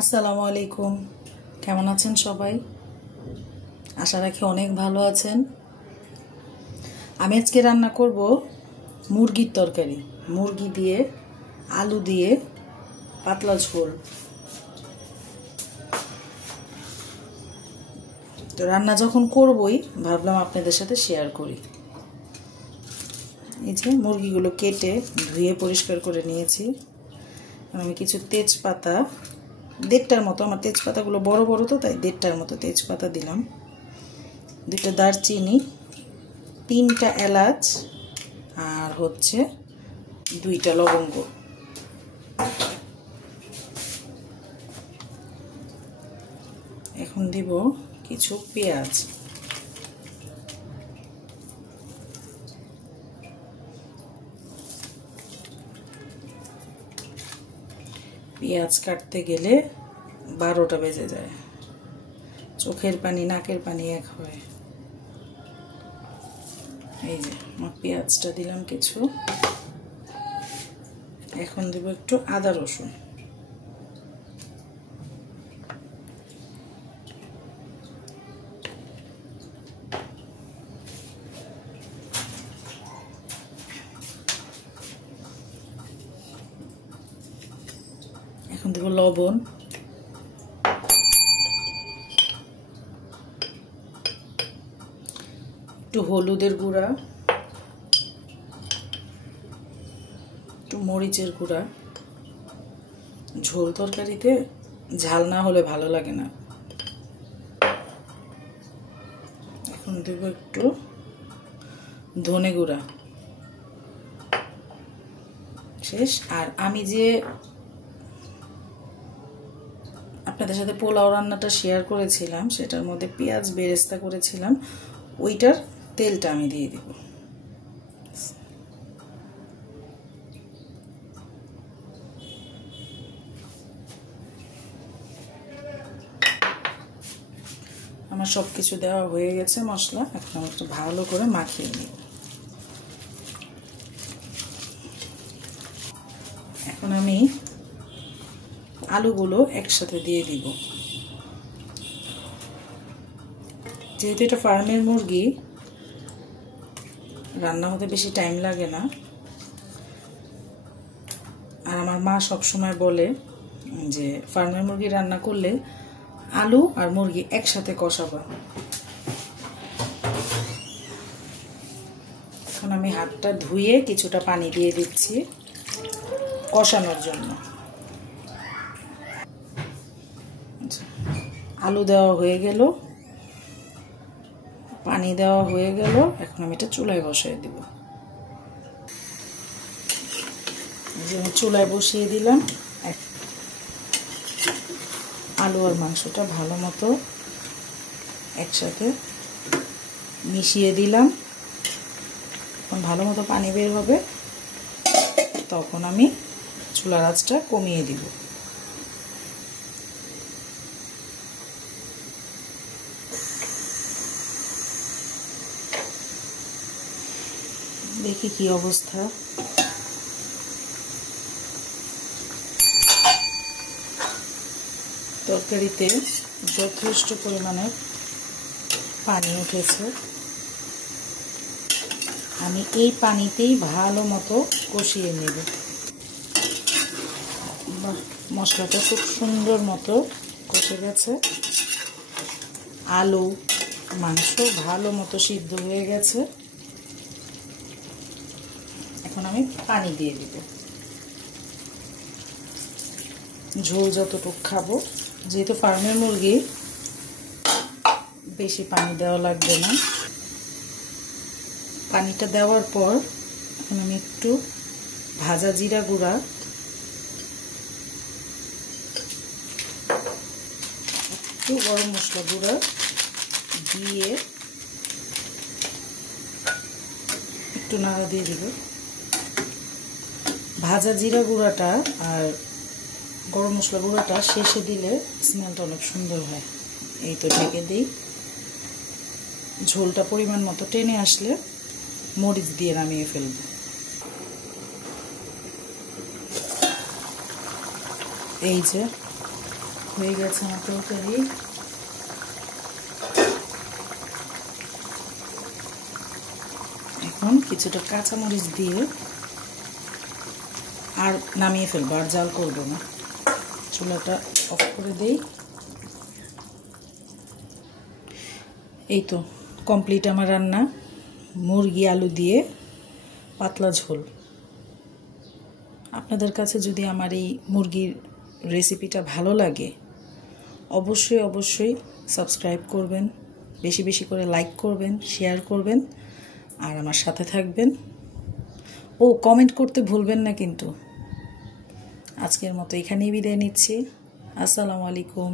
আসসালামু আলাইকুম। কেমন আছেন সবাই? আশা রাখি অনেক ভালো আছেন। আমি আজকে রান্না করব মুরগির তরকারি। মুরগি দিয়ে আলু দিয়ে পাতলা ঝোল। তো রান্না যখন করবই ভাবলাম আপনাদের সাথে শেয়ার করি। এই যে মুরগিগুলো কেটে ধুয়ে পরিষ্কার করে নিয়েছি। আমি কিছু তেজপাতা, 1.5টার মতো, আমার তেজপাতাগুলো বড় বড় তো তাই 1.5টার মতো তেজপাতা দিলাম, 2টা দারচিনি, 3টা এলাচ আর হচ্ছে 2টা লবঙ্গ। এখন দিব কিছু পেঁয়াজ। পেঁয়াজ কাটতে গেলে 12টা বেজে যায়, চোখের পানি নাকের পানি এক হয়। এই যে আমার পেঁয়াজটা দিলাম কিছু। এখন দেব একটু আদা রসুন। এখন দেব লবণ, একটু হলুদের গুঁড়া, একটু মরিচের গুঁড়া। ঝোল তরকারিতে ঝাল না হলে ভালো লাগে না। এখন দেব একটু ধনে গুঁড়া। শেষ। আর আমি যে আপনাদের সাথে পোলাও রান্নাটা শেয়ার করেছিলাম, সেটার মধ্যে পেঁয়াজ বেরেস্তা করেছিলাম, ওইটার তেলটা আমি দিয়ে দিব। আমার সব কিছু দেওয়া হয়ে গেছে মশলা। এখন আমি একটু ভালো করে মাখিয়ে নিব। এখন আমি আলুগুলো একসাথে দিয়ে দিব। যেহেতু এটা ফার্মের মুরগি, রান্না হতে বেশি টাইম লাগে না। আর আমার মা সবসময় বলে যে ফার্মের মুরগি রান্না করলে আলু আর মুরগি একসাথে কষাবা। এখন আমি হাতটা ধুয়ে কিছুটা পানি দিয়ে দিচ্ছি কষানোর জন্য। আলু দেওয়া হয়ে গেল, পানি দেওয়া হয়ে গেল। এখন আমি এটা চুলায় বসিয়ে দিব। আমি চুলায় বসিয়ে দিলাম। আলু আর মাংসটা ভালো মতো একসাথে মিশিয়ে দিলাম। এখন ভালো মতো পানি বের হবে, তখন আমি চুলার আঁচটা কমিয়ে দিব। দেখি কি অবস্থা। তরকারিতে যথেষ্ট পরিমাণে পানি উঠেছে। আমি এই পানিতেই ভালো মতো কষিয়ে নেব। মশলাটা খুব সুন্দর মতো কষে গেছে। আলু মাংস ভালো মতো সিদ্ধ হয়ে গেছে। এখন আমি পানি দিয়ে দিব, ঝোল যতটুকু খাবো। যেহেতু ফার্মের মুরগি, বেশি পানি দেওয়া লাগবে না। পানিটা দেওয়ার পর এখন আমি একটু ভাজা জিরা গুঁড়া, একটু গরম মশলা গুঁড়া দিয়ে একটু নাড়া দিয়ে দিব। ভাজা জিরা গুঁড়াটা আর গরম মশলা গুঁড়াটা শেষে দিলে স্মেলটা অনেক সুন্দর হয়। এই তো ঢেকে দিই। ঝোলটা পরিমাণ মতো টেনে আসলে মরিচ দিয়ে নামিয়ে ফেলব। এই যে হয়ে গেছে আমার তরকারি। এখন কিছুটা কাঁচামরিচ দিয়ে আর নামিয়ে ফেলবো, আর জাল করবো না। চুলাটা অফ করে দেই। এই তো কমপ্লিট আমার রান্না, মুরগি আলু দিয়ে পাতলা ঝোল। আপনাদের কাছে যদি আমার এই মুরগির রেসিপিটা ভালো লাগে অবশ্যই অবশ্যই সাবস্ক্রাইব করবেন, বেশি বেশি করে লাইক করবেন, শেয়ার করবেন, আর আমার সাথে থাকবেন। ও কমেন্ট করতে ভুলবেন না কিন্তু। আজকের মতো এখানেই বিদায় নিচ্ছি। আসসালামু আলাইকুম।